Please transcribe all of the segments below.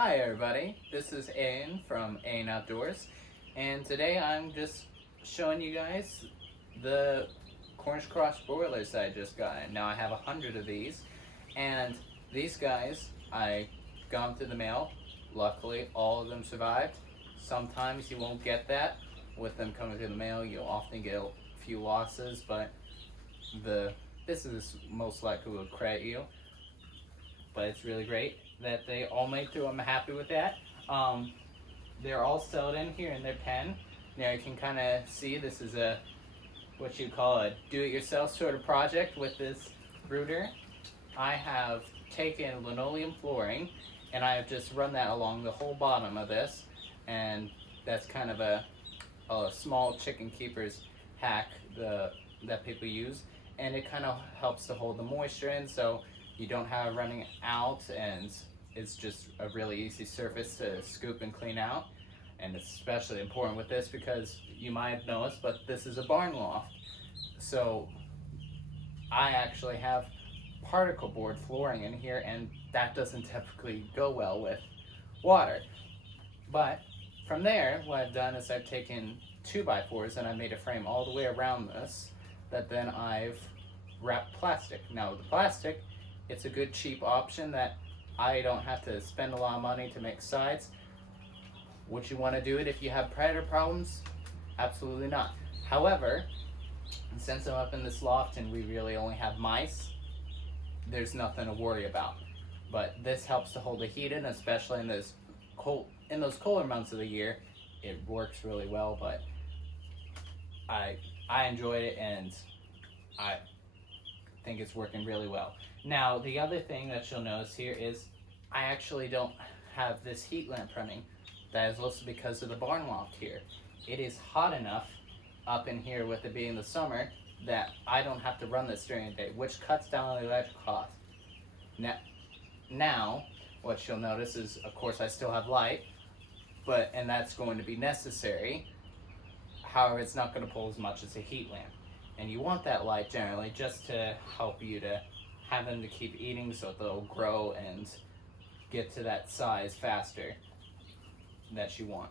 Hi everybody, this is Aiden from Aiden Outdoors, and today I'm just showing you guys the Cornish cross broilers that I just got. Now I have 100 of these, and these guys, I got them through the mail. Luckily, all of them survived. Sometimes you won't get that with them coming through the mail. You'll often get a few losses, but this is most likely will credit you. But it's really great that they all made through. I'm happy with that. They're all settled in here in their pen. Now you can kind of see this is a what you call a do-it-yourself sort of project with this brooder. I have taken linoleum flooring and I have just run that along the whole bottom of this, and that's kind of a small chicken keeper's hack that people use, and it kind of helps to hold the moisture in so you don't have it running out, and it's just a really easy surface to scoop and clean out. And it's especially important with this because you might have noticed, but this is a barn loft. So I actually have particle board flooring in here, and that doesn't typically go well with water. But from there, what I've done is I've taken 2x4s and I made a frame all the way around this that then I've wrapped plastic. Now the plastic, it's a good cheap option that I don't have to spend a lot of money to make sides. Would you want to do it if you have predator problems? Absolutely not. However, since I'm up in this loft and we really only have mice, there's nothing to worry about. But this helps to hold the heat in, especially in those colder months of the year. It works really well, but I enjoyed it and I think it's working really well. Now, the other thing that you'll notice here is I actually don't have this heat lamp running. That is also because of the barn loft here. It is hot enough up in here with it being the summer that I don't have to run this during the day, which cuts down on the electric cost. Now, what you'll notice is, of course, I still have light, and that's going to be necessary. However, it's not going to pull as much as a heat lamp. And you want that light generally just to help you to have them to keep eating so they'll grow and get to that size faster that you want.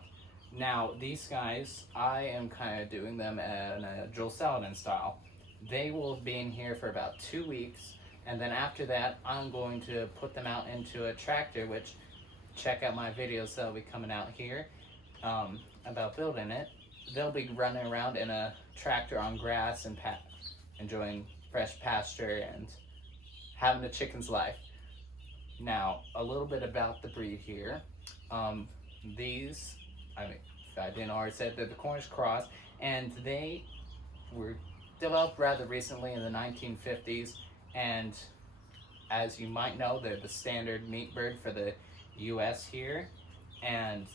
Now, these guys, I am kind of doing them in a Joel Salatin style. They will be in here for about 2 weeks, and then after that, I'm going to put them out into a tractor, which check out my videos that'll be coming out here about building it. They'll be running around in a tractor on grass and enjoying fresh pasture and having a chicken's life. Now, a little bit about the breed here. These, if I didn't already say, they're the Cornish cross, and they were developed rather recently in the 1950s, and as you might know, they're the standard meat bird for the US here, and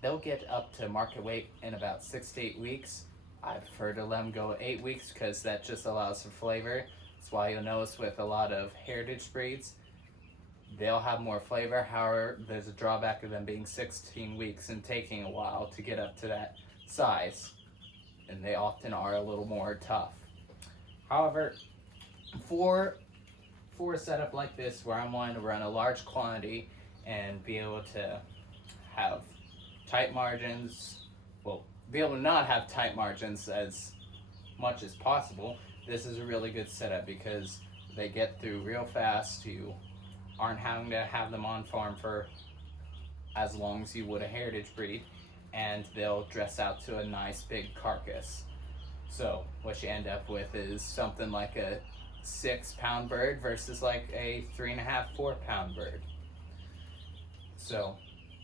they'll get up to market weight in about 6 to 8 weeks. I prefer to let them go 8 weeks because that just allows for flavor. That's why you'll notice with a lot of heritage breeds, they'll have more flavor. However, there's a drawback of them being 16 weeks and taking a while to get up to that size, and they often are a little more tough. However, for a setup like this where I'm wanting to run a large quantity and be able to have tight margins, be able to not have tight margins as much as possible, this is a really good setup because they get through real fast. You aren't having to have them on farm for as long as you would a heritage breed, and they'll dress out to a nice big carcass. So what you end up with is something like a 6-pound bird versus like a 3.5, 4-pound bird. So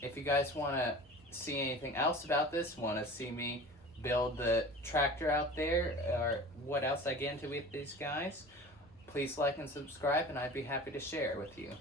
if you guys want to see anything else about this, want to see me build the tractor out there, or what else I get into with these guys, please like and subscribe, and I'd be happy to share it with you.